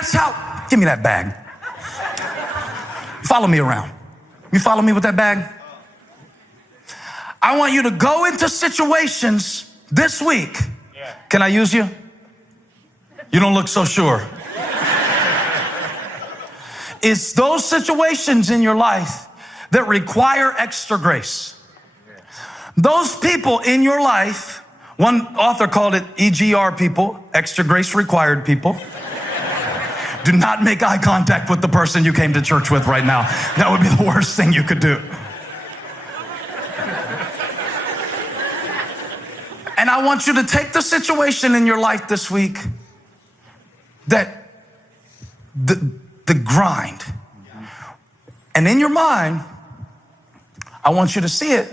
That's how, give me that bag. Follow me around. You follow me with that bag? I want you to go into situations this week. Can I use you? You don't look so sure. It's those situations in your life that require extra grace. Those people in your life, one author called it EGR people, extra grace required people. Do not make eye contact with the person you came to church with right now. That would be the worst thing you could do. And I want you to take the situation in your life this week that the grind. And in your mind, I want you to see it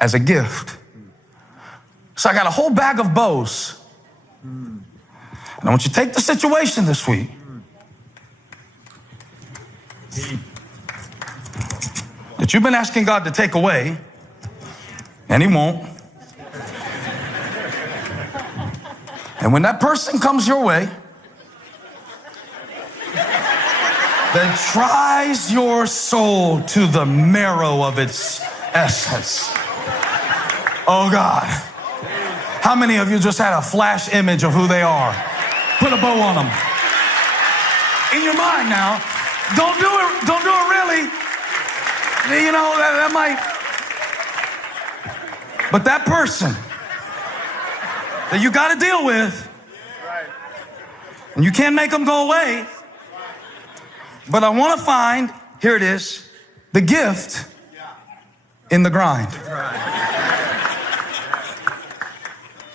as a gift. So I got a whole bag of bows. And I want you to take the situation this week. That you've been asking God to take away, and He won't. And when that person comes your way, that tries your soul to the marrow of its essence. Oh God, how many of you just had a flash image of who they are? Put a bow on them. In your mind now, don't do it really. You know, that might. But that person that you got to deal with, and you can't make them go away, but I want to find, here it is, the gift in the grind.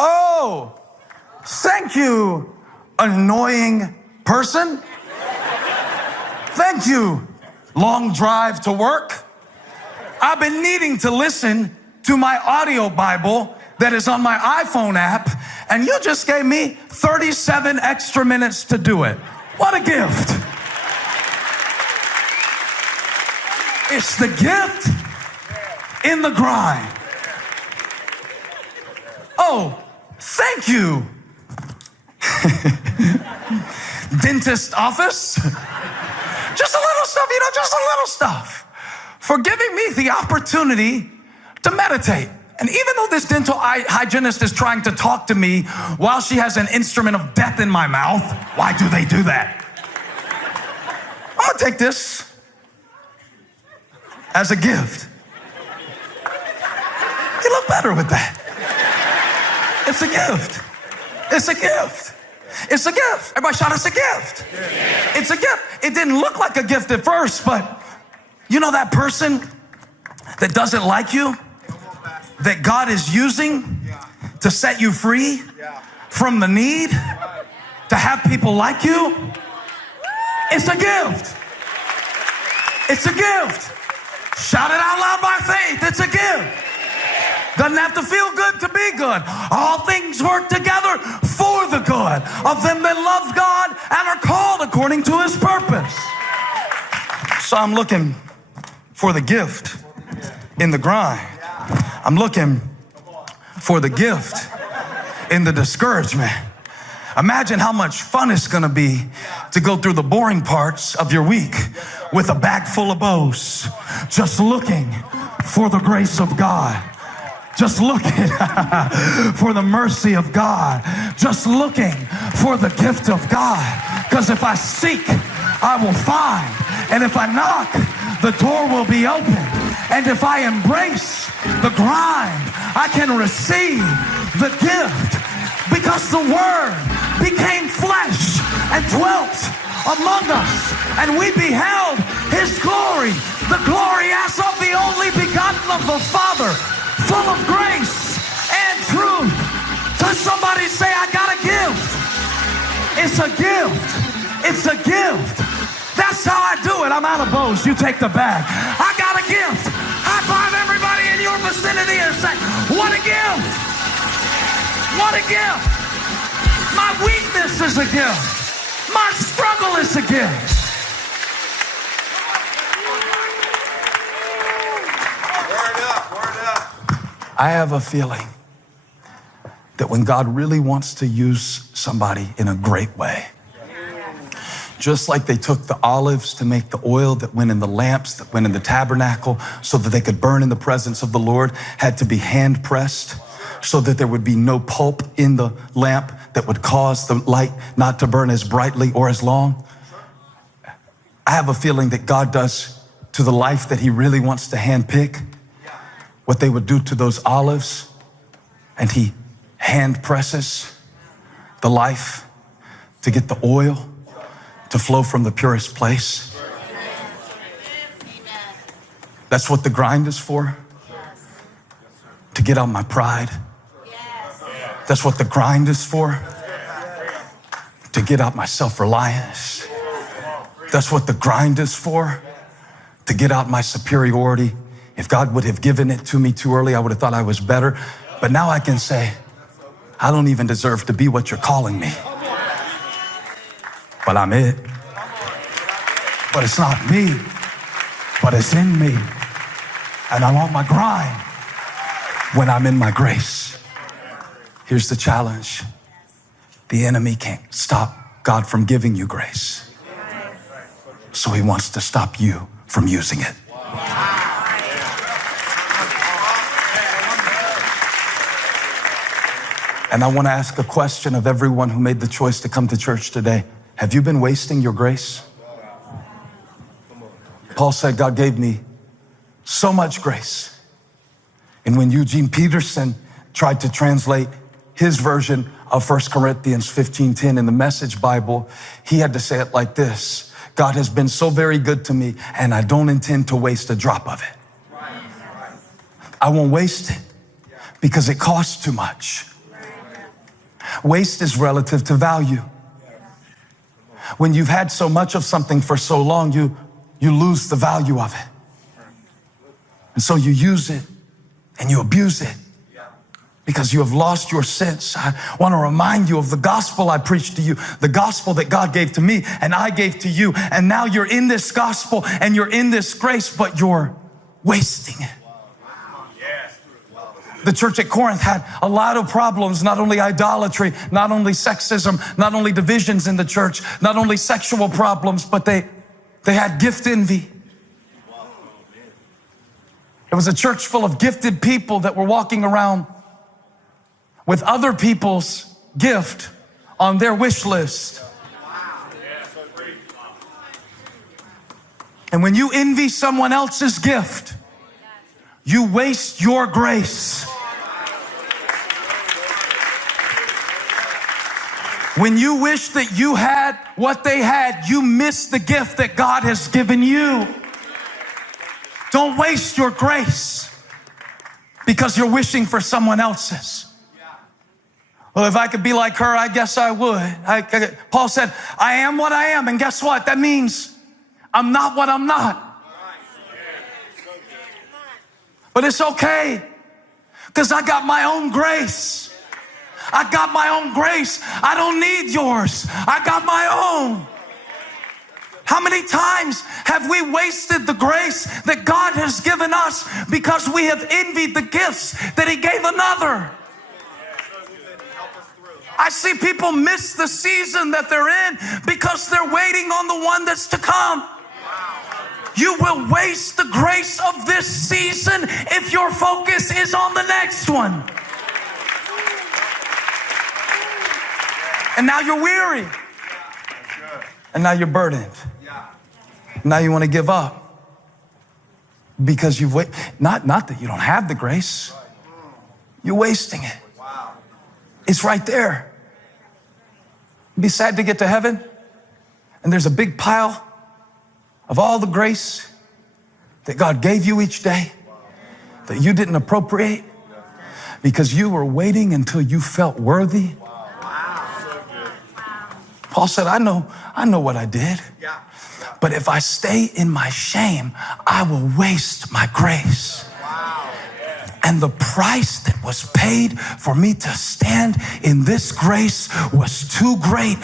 Oh, thank you, annoying person. Thank you, long drive to work. I've been needing to listen to my audio Bible that is on my iPhone app, and you just gave me 37 extra minutes to do it. What a gift. It's the gift in the grind. Oh, thank you. Dentist office. Just a little stuff, just a little stuff. For giving me the opportunity to meditate. And even though this dental hygienist is trying to talk to me while she has an instrument of death in my mouth, why do they do that? I'm gonna take this as a gift. You look better with that. It's a gift. It's a gift. It's a gift. Everybody shout, it's a gift. It's a gift. It didn't look like a gift at first, but you know that person that doesn't like you, that God is using to set you free from the need to have people like you? It's a gift. It's a gift. Shout it out loud by faith. It's a gift. Doesn't have to feel good to be good. All things work together for the good of them that love God and are called according to His purpose. So I'm looking for the gift in the grind. I'm looking for the gift in the discouragement. Imagine how much fun it's going to be to go through the boring parts of your week with a bag full of bows, just looking for the grace of God. Just looking for the mercy of God. Just looking for the gift of God. Because if I seek, I will find. And if I knock, the door will be open. And if I embrace the grind, I can receive the gift. Because the Word became flesh and dwelt among us. And we beheld His glory. The glory as of the only begotten of the Father, full of grace and truth. Touch somebody, say, I got a gift. It's a gift. It's a gift. That's how I do it. I'm out of bows. You take the bag. I got a gift. High five everybody in your vicinity and say, what a gift. What a gift. My weakness is a gift. My struggle is a gift. Word up, word up. I have a feeling that when God really wants to use somebody in a great way, Just like they took the olives to make the oil that went in the lamps, that went in the tabernacle, so that they could burn in the presence of the Lord, had to be hand pressed so that there would be no pulp in the lamp that would cause the light not to burn as brightly or as long. I have a feeling that God does to the life that he really wants to handpick what they would do to those olives, and he hand presses the life to get the oil to flow from the purest place. That's what the grind is for, to get out my pride. That's what the grind is for, to get out my self-reliance. That's what the grind is for, to get out my superiority. If God would have given it to me too early, I would have thought I was better. But now I can say, I don't even deserve to be what you're calling me. But I'm it. But it's not me, but it's in me. And I'm on my grind when I'm in my grace. Here's the challenge. The enemy can't stop God from giving you grace. So he wants to stop you from using it. And I want to ask a question of everyone who made the choice to come to church today. Have you been wasting your grace? Paul said, God gave me so much grace. And when Eugene Peterson tried to translate his version of 1 Corinthians 15:10 in the Message Bible, he had to say it like this: God has been so very good to me, and I don't intend to waste a drop of it. I won't waste it because it costs too much. Waste is relative to value. When you've had so much of something for so long, you lose the value of it. And so you use it and you abuse it because you have lost your sense. I want to remind you of the gospel I preached to you, the gospel that God gave to me and I gave to you. And now you're in this gospel and you're in this grace, but you're wasting it. The church at Corinth had a lot of problems, not only idolatry, not only sexism, not only divisions in the church, not only sexual problems, but they had gift envy. It was a church full of gifted people that were walking around with other people's gift on their wish list. And when you envy someone else's gift, you waste your grace. When you wish that you had what they had, you miss the gift that God has given you. Don't waste your grace because you're wishing for someone else's. Well, if I could be like her, I guess I would. Paul said, I am what I am. And guess what? That means I'm not what I'm not. But it's okay because I got my own grace. I got my own grace. I don't need yours. I got my own. How many times have we wasted the grace that God has given us because we have envied the gifts that he gave another? I see people miss the season that they're in because they're waiting on the one that's to come. You will waste the grace of this season if your focus is on the next one. And now you're weary. And now you're burdened. Now you want to give up because you've waited. Not that you don't have the grace. You're wasting it. It's right there. It'd be sad to get to heaven and there's a big pile of all the grace that God gave you each day that you didn't appropriate because you were waiting until you felt worthy. Paul said, I know what I did. But if I stay in my shame, I will waste my grace. And the price that was paid for me to stand in this grace was too great.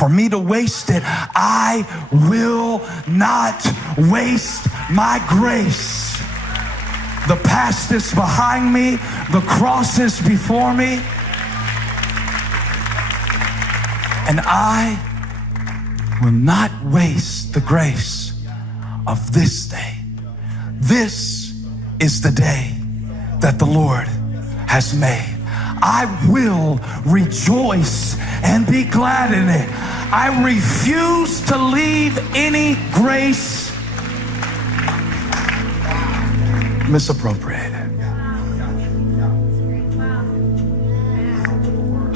for me to waste it. I will not waste my grace. The past is behind me. The cross is before me. And I will not waste the grace of this day. This is the day that the Lord has made. I will rejoice and be glad in it. I refuse to leave any grace misappropriated.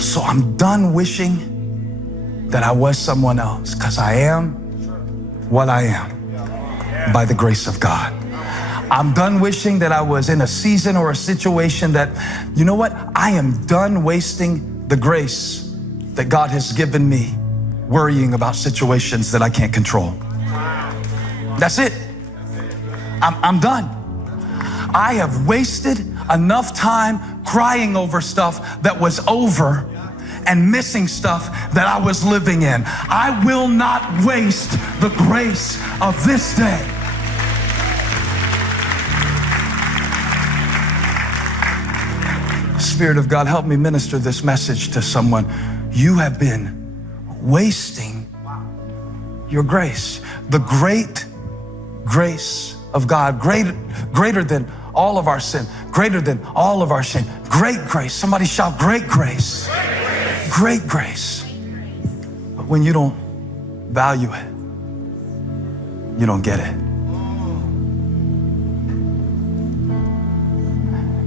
So I'm done wishing that I was someone else, because I am what I am by the grace of God. I'm done wishing that I was in a season or a situation that, you know what? I am done wasting the grace that God has given me worrying about situations that I can't control. That's it. I'm done. I have wasted enough time crying over stuff that was over and missing stuff that I was living in. I will not waste the grace of this day. Spirit of God, help me minister this message to someone. You have been wasting your grace. The great grace of God, greater than all of our sin, greater than all of our shame. Great grace. Somebody shout, great grace. Great grace. But when you don't value it, you don't get it.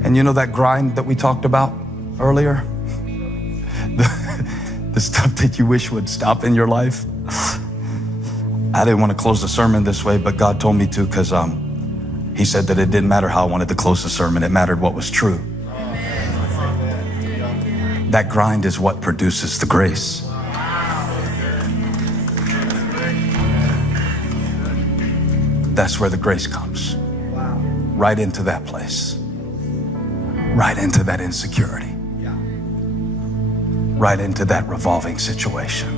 And you know that grind that we talked about earlier? The stuff that you wish would stop in your life? I didn't want to close the sermon this way, but God told me to, because he said that it didn't matter how I wanted to close the sermon. It mattered what was true. That grind is what produces the grace. That's where the grace comes. Right into that place. Right into that insecurity. Right into that revolving situation.